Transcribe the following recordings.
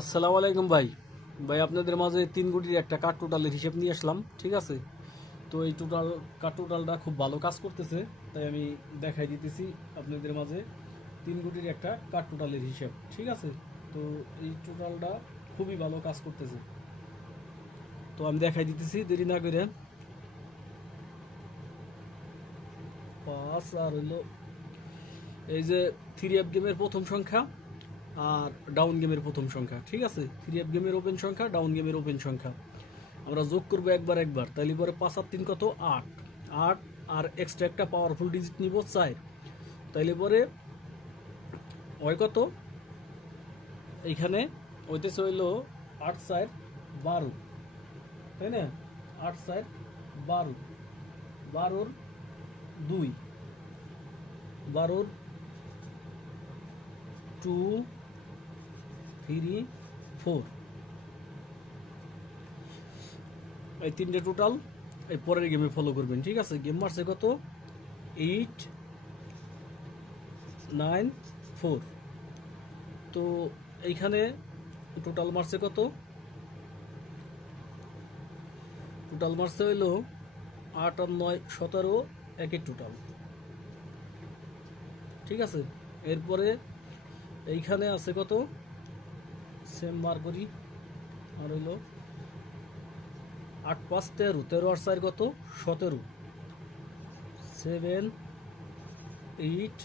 আসসালামু আলাইকুম ভাই। ভাই আপনাদের মাঝে 3 কোটির একটা কাঠ টোটালের হিসেব নিয়ে আসলাম, ঠিক আছে? তো এই কাঠ টোটালটা খুব ভালো কাজ করতেছে, তাই আমি দেখাই দিতেছি আপনাদের মাঝে 3 কোটির একটা কাঠ টোটালের হিসেব, ঠিক আছে? তো এই টোটালটা খুবই ভালো কাজ করতেছে, তো আমি দেখাই দিতেছি দেরি না করে। 5 আর হইলো এই যে 3F গেমের প্রথম সংখ্যা আর ডাউন গেমের প্রথম সংখ্যা, ঠিক আছে? 3F গেমের ওপেন সংখ্যা, ডাউন গেমের ওপেন সংখ্যা আমরা যোগ করবো একবার একবার, তাইলে পরে 5 আর 3 কত? 8। 8 আর এক্সট্রা একটা পাওয়ারফুল ডিজিট নিব 4, তাইলে পরে ওই কত? এইখানে হইতেছে হইলো 8 4 12, তাই না? 8 4 12, 12 2, 12 2 3 4, এই তিনটে টোটাল এই পরের গেমে ফলো করবেন, ঠিক আছে? গেম মারছে কত? 8 9 4। তো এইখানে টোটাল মারছে কত? টোটাল মারছে হইলো 8 আর 9 17, একের টোটাল, ঠিক আছে? এরপরে এইখানে আছে কত? সেম মার করি, আর হইলো 8 5 13, 13 আর 4 কত? 17, 7 8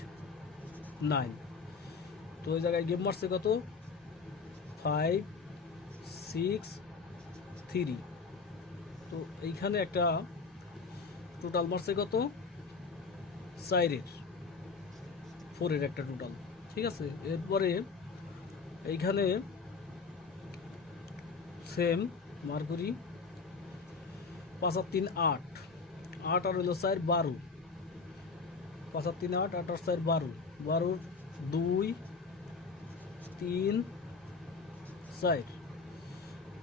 9। তো ওই জায়গায় গেম মারছে কত? 5 6 3। তো এইখানে একটা টোটাল মারছে কত? 4 4 একটা টোটাল, ঠিক আছে? এরপরে এইখানে সেম মার করি, 5 আর 3 8, 8 আর হইলো 4 12, 5 আর 3 8, 8 আর 4 12, 12 2 3 4।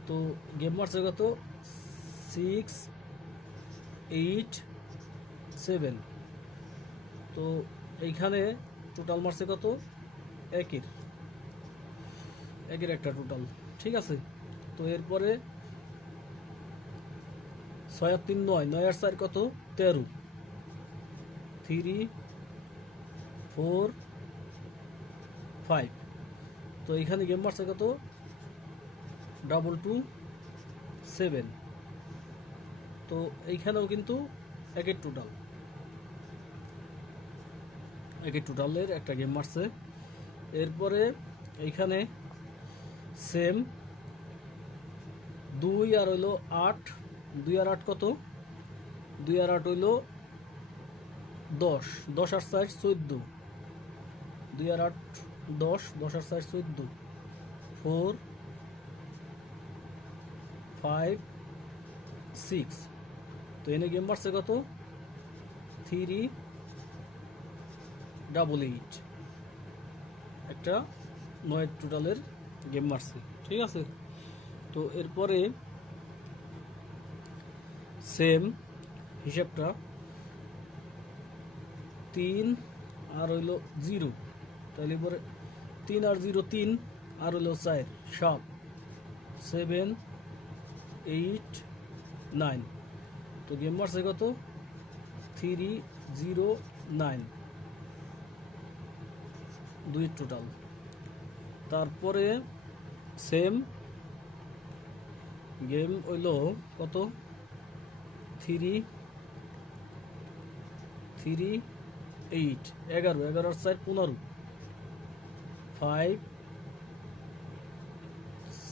তো গেম মারছে কত? 6 8 7। তো এইখানে টোটাল মারছে কত? একের একের একটা টোটাল, ঠিক আছে? তো এরপরে 6 আর 3 9, 9 আর 4 কত? 13, 3 4 5। তো এইখানে গেম মারছে কত? 2 2 7। তো এইখানেও কিন্তু একের টোটাল, একের টোটালের একটা গেম মারছে। এরপরে এইখানে সেম 2 আর হইলো 8, 2 আর 8 কত? 2 আর 8 হইলো 10, 10 আর 4 14, 2 আর 8 10, 10 আর 4 14, 4 5 6। তো এনে গেম মারছে কত? 3 8 একটা 9 টোটালের গেম মারছে, ঠিক আছে? তো এরপরে সেম হিসাবটা 3 আর হইলো 0, তাহলে পরে 3 আর 0 3, আর হইলো 4 7 7 8 9। তো গেম মারছে কত? 3 0 9, 2 টোটাল। তারপরে সেম গেম হইলো কত? 3 3 8 11, 11 আর 4 15, 5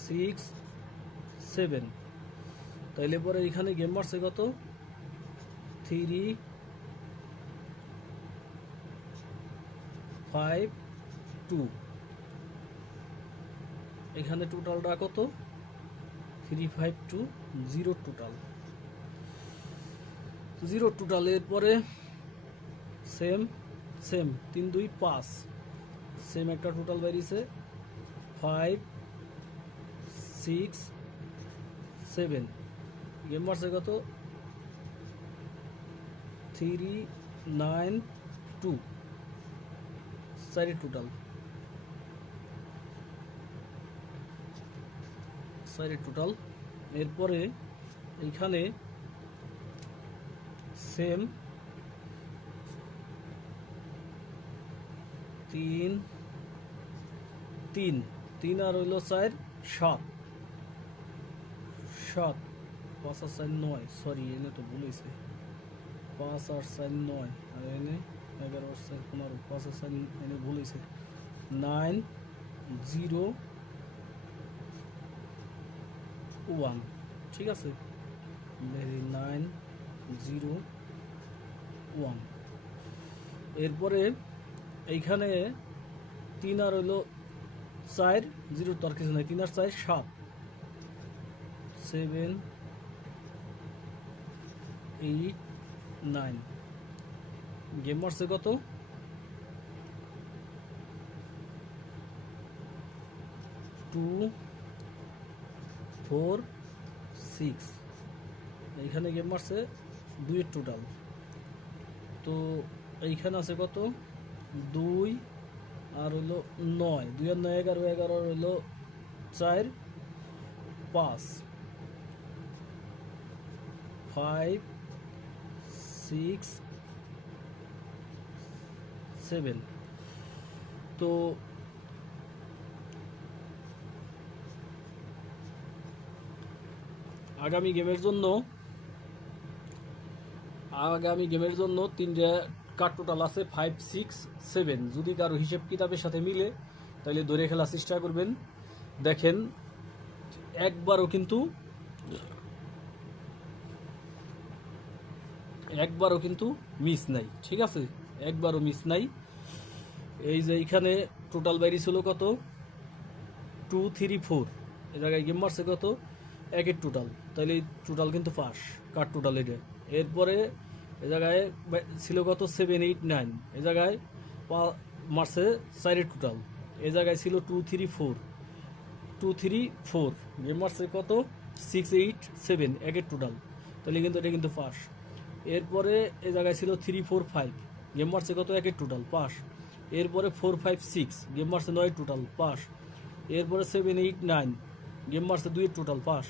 6 7। তাইলে পরে এখানে গেম মারছে কত? 3 5 2। এখানে টোটালটা কত? 3 5 2 0 টোটাল, 0 টোটাল। এরপরে সেম সেম 3 2 5, সেম একটা টোটাল বেরিয়েছে 5 6 7। গেম মারছে কত? 3 9 2, 4 টোটাল। চারের টোটাল। এরপরে এইখানে সেম 3 3 3 আর হইল 4 7 7 5 আর 4 9, সরি এনে তো ভুল হয়েছে, 5 আর 4 9 আর এনে 11 আর 4 15, 5 আর 4 এনে ভুল হয়েছে, 9 0 1, ঠিক আছে, 9 0 1। এরপরে এইখানে 3 আর হইল 4, 0 তো আর কিছু নাই, 3 আর 4 7 7 8 9। গেম মারছে কত? 2 4 6। এইখানে গেম মারছে 2 এর টোটাল। তো এইখানে আছে কত? 2 আর হইলো 9, 2 আর 9 11, 11 হইলো 4 5 5 6 7। তো আগামী গেমের জন্য 3টা কার্ড টোটাল আছে 5 6 7। যদি কারো হিসেব কিতাবের সাথে মিলে তাহলে ধরে খেলার চেষ্টা করবেন। দেখেন একবারও কিন্তু মিস নাই, ঠিক আছে, একবারও মিস নাই। এই যে এইখানে টোটাল বাইরে ছিল কত? 2 3 4। এই জায়গায় গেম মারছে কত? 1 টোটাল, তাহলে টোটাল কিন্তু পাস কার্ড টোটাল এটা। এরপরে এ জায়গায় ছিল কত? 7 8 9। এ জায়গায় মারছে 4 টোটাল। এ জায়গায় ছিল 2 3 4 2 3 4। গেম মারছে কত? 6 8 7, 1 টোটাল, তাহলে কিন্তু এটা কিন্তু পাস। এরপরে এ জায়গায় ছিল 3 4 5। গেম মারছে কত? 1 টোটাল, পাস। এরপরে 4 5 6। গেম মারছে 9 টোটাল, পাস। এরপরে 7 8 9। গেম মারছে 2 টোটাল, পাস।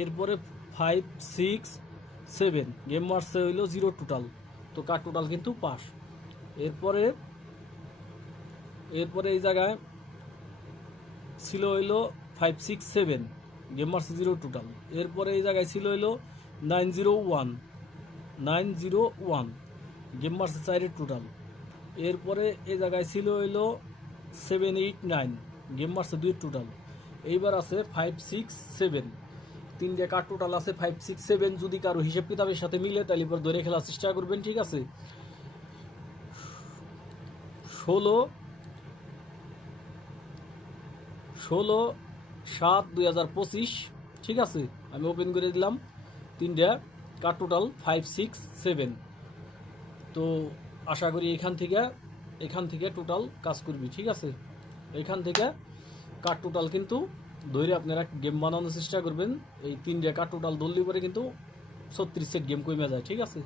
এরপরে 5 6 7। গেম মারছে হইলো 0 টোটাল, তো কার টোটাল কিন্তু পাস। এরপরে এই জায়গায় ছিল হইলো 5 6 7। গেম মারছে 0 টোটাল। এরপরে এই জায়গায় ছিল হইলো 9 0 1 9 0 1। গেম মারছে 4 টোটাল। এরপরে এই জায়গায় ছিল হইলো 7 8 9। গেম মারছে 2 টোটাল। এইবার আছে 5 6 7। 3টে কার্ড টোটাল আছে 5 6 7। যদি কারো হিসেব কিতাবের সাথে মিলে তাহলে এবার ধরে খেলার চেষ্টা করবেন, ঠিক আছে। 16 7 2025, ঠিক আছে, আমি ওপেন করে দিলাম। 3টা কার্ড টোটাল 5 6 7। তো আশা করি এখান থেকে টোটাল কাজ করবি, ঠিক আছে। এখান থেকে কার্ড টোটাল কিন্তু ধরে আপনারা গেম বানানোর চেষ্টা করবেন। এই 3টা কার্ড টোটাল ধরলে পরে কিন্তু 36 সেট গেম কমে যায়, ঠিক আছে।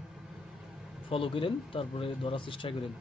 ফলো করেন, তারপরে ধরার চেষ্টা করেন।